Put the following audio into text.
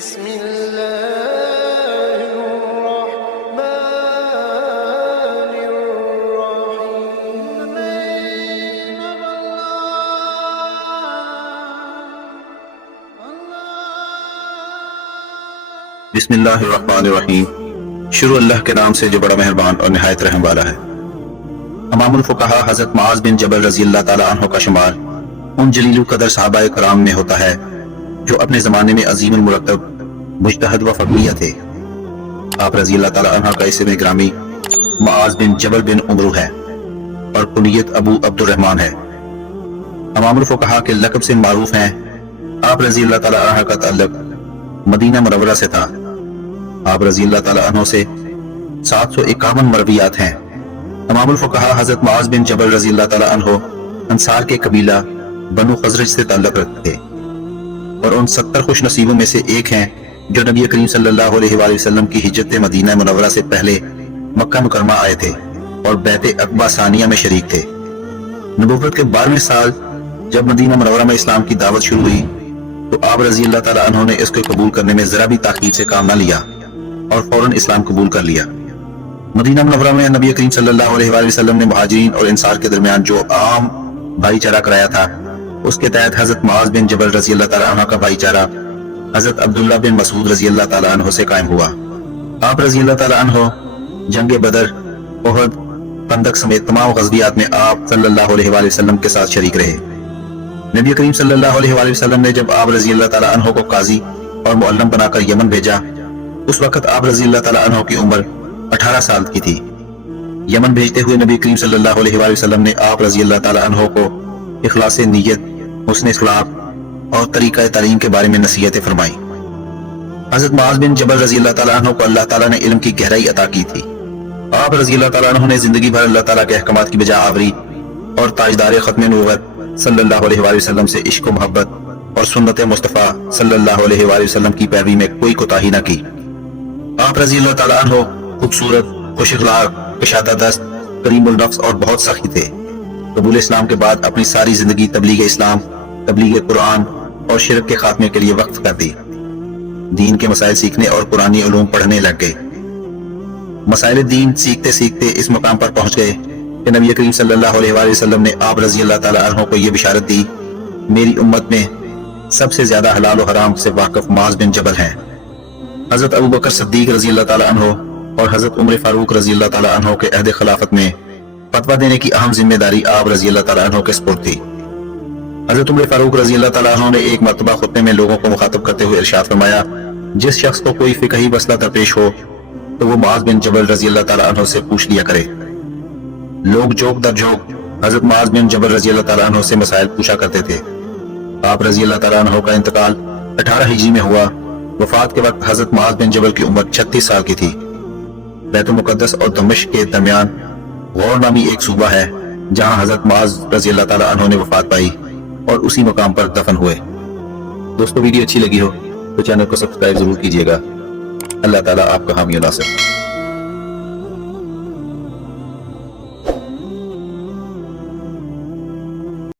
بسم الله الرحمن الرحيم. بسم اللہ الرحمن الرحیم. شروع اللہ کے نام سے جو بڑا مہربان اور نہایت رحم والا ہے. امام الفقہا حضرت معاذ بن جبل رضی اللہ تعالی عنہ کا شمار ان جلیل القدر صحابہ کرام میں ہوتا ہے جو اپنے زمانے میں عظیم المرتب مجتہد و فقیہ تھے. آپ رضی اللہ تعالی عنہ کا اسم گرامی معاذ بن جبل بن عمرو ہے اور کنیت ابو عبد الرحمن ہے. امام الفقہا کے لقب سے معروف ہیں. آپ رضی اللہ تعالی عنہ کا تعلق مدینہ منورہ سے تھا. آپ رضی اللہ تعالی عنہ سے 751 مرویات ہیں. امام الفقہا حضرت معاذ بن جبل رضی اللہ تعالی عنہ انصار کے قبیلہ بنو خزرج سے تعلق رکھتے تھے اور ان 70 خوش نصیبوں میں سے ایک ہیں جو نبی کریم صلی اللہ علیہ وآلہ وسلم کی ہجرت مدینہ منورہ سے پہلے مکہ مکرمہ آئے تھے اور بیعت عقبہ ثانیہ میں شریک تھے. نبوت کے 12ویں سال جب مدینہ منورہ میں اسلام کی دعوت شروع ہوئی تو آپ رضی اللہ تعالی عنہ نے اس کو قبول کرنے میں ذرا بھی تاخیر سے کام نہ لیا اور فوراً اسلام قبول کر لیا. مدینہ منورہ میں نبی کریم صلی اللہ علیہ وآلہ وسلم نے مہاجرین اور انصار کے درمیان جو عام بھائی چارہ کرایا تھا اس کے تحت حضرت معاذ بن جبل رضی اللہ تعالی عنہ کا بھائی چارہ حضرت عبداللہ بن مسعود رضی اللہ تعالی عنہ سے قائم ہوا. آپ رضی اللہ تعالی عنہ جنگ بدر، احد، خندق سمیت تمام غزویات میں آپ صلی اللہ علیہ وآلہ وسلم کے ساتھ شریک رہے. نبی کریم صلی اللہ علیہ وآلہ وسلم نے جب آپ رضی اللہ تعالی عنہ کو قاضی اور معلم بنا کر یمن بھیجا اس وقت آپ رضی اللہ تعالی عنہ کی عمر 18 سال کی تھی. یمن بھیجتے ہوئے نبی کریم صلی اللہ علیہ وآلہ وسلم نے آپ رضی اللہ تعالی عنہ کو اخلاص نیت، حسن اخلاق اور طریقہ تعلیم کے بارے میں نصیحتیں فرمائیں. حضرت معاذ بن جبل رضی اللہ تعالی عنہ کو اللہ تعالیٰ نے علم کی گہرائی عطا کی تھی. آپ رضی اللہ تعالی عنہ نے زندگی بھر اللہ تعالیٰ کے احکامات کی بجا آوری اور تاجدار ختم نبوت صلی اللہ علیہ وآلہ وسلم سے عشق و محبت اور سنت مصطفیٰ صلی اللہ علیہ وآلہ وسلم کی پیروی میں کوئی کوتاہی نہ کی. آپ رضی اللہ تعالی عنہ خوبصورت، خوش اخلاق، کشادہ دست، کریم النفس اور بہت سخی تھے. قبول اسلام کے بعد اپنی ساری زندگی تبلیغ اسلام، تبلیغ قرآن اور شرک کے خاتمے کے لیے وقف کر دی. دین کے مسائل سیکھنے اور قرآنی علوم پڑھنے لگ گئے. مسائل دین سیکھتے سیکھتے اس مقام پر پہنچ گئے کہ نبی کریم صلی اللہ علیہ وآلہ وسلم نے آپ رضی اللہ تعالی عنہ کو یہ بشارت دی: میری امت میں سب سے زیادہ حلال و حرام سے واقف معاذ بن جبل ہیں. حضرت ابو بکر صدیق رضی اللہ تعالی عنہ اور حضرت عمر فاروق رضی اللہ تعالی عنہ کے عہد خلافت میں فتویٰ دینے کی اہم ذمہ داری آپ رضی اللہ تعالی عنہ کے سپرد تھی. حضرت عمر فاروق رضی اللہ تعالی عنہ نے ایک مرتبہ خطبے میں لوگوں کو مخاطب کرتے ہوئے ارشاد فرمایا: جس شخص کو کوئی فقہی مسئلہ درپیش ہو تو وہ معاذ بن جبل رضی اللہ تعالی عنہ سے پوچھ لیا کرے. لوگ جوک در جوک حضرت معاذ بن جبل رضی اللہ تعالی عنہ سے مسائل پوچھا کرتے تھے. آپ رضی اللہ تعالی عنہ کا انتقال 18 ہجری میں ہوا. وفات کے وقت حضرت معاذ بن جبل کی عمر 36 سال کی تھی. بیت المقدس اور دمشق کے درمیان غور نامی ایک صوبہ ہے جہاں حضرت معاذ رضی اللہ تعالی عنہ نے وفات پائی اور اسی مقام پر دفن ہوئے. دوستو ویڈیو اچھی لگی ہو تو چینل کو سبسکرائب ضرور کیجیے گا. اللہ تعالیٰ آپ کا حامی و ناصر.